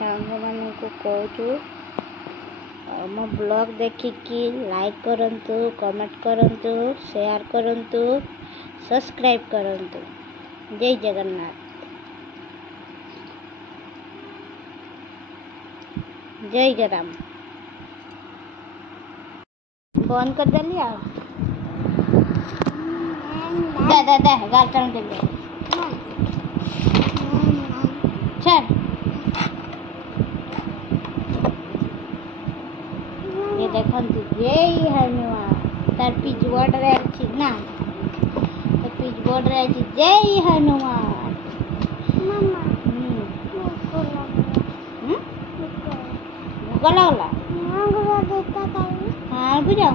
सांग मानू कहूँ मो ब्लॉग देखिकी लाइक करंतु, कमेंट करंतु, शेयर करंतु, सब्सक्राइब करंतु। जय जगन्नाथ, जय गराम। बंद कर दे लिया दे दे दे गाल टांग दे चल। ये देखंतु जय हनुमान तार पिच बोर्ड रे अछि ना, तो पिच बोर्ड रे अछि जय हनुमान। मामा भूख लगला हाँ बुझा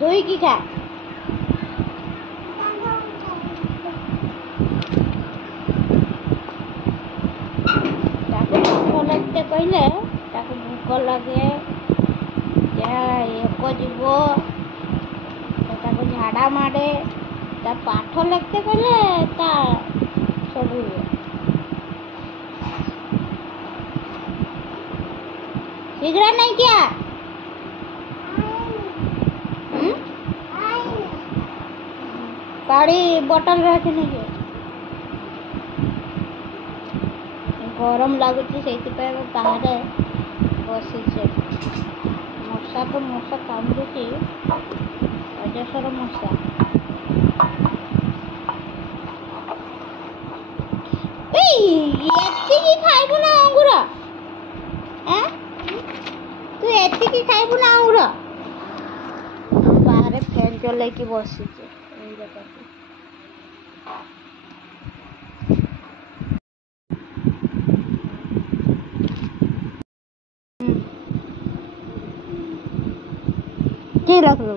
दुई की खा भूख लगते कहले भूख लगे एक जीव झाड़ा मारे पाठ लिखते कहले सब शीघ्र नहीं क्या पानी बोतल रख नहीं गरम लगुच से बाहर बसी मशा तो मशा कामुड़ी अजस्र मशा। खाइबू ना अंगूर तू एति खाइबू ना अंगूर बाहर फैन चल बसी रख लो।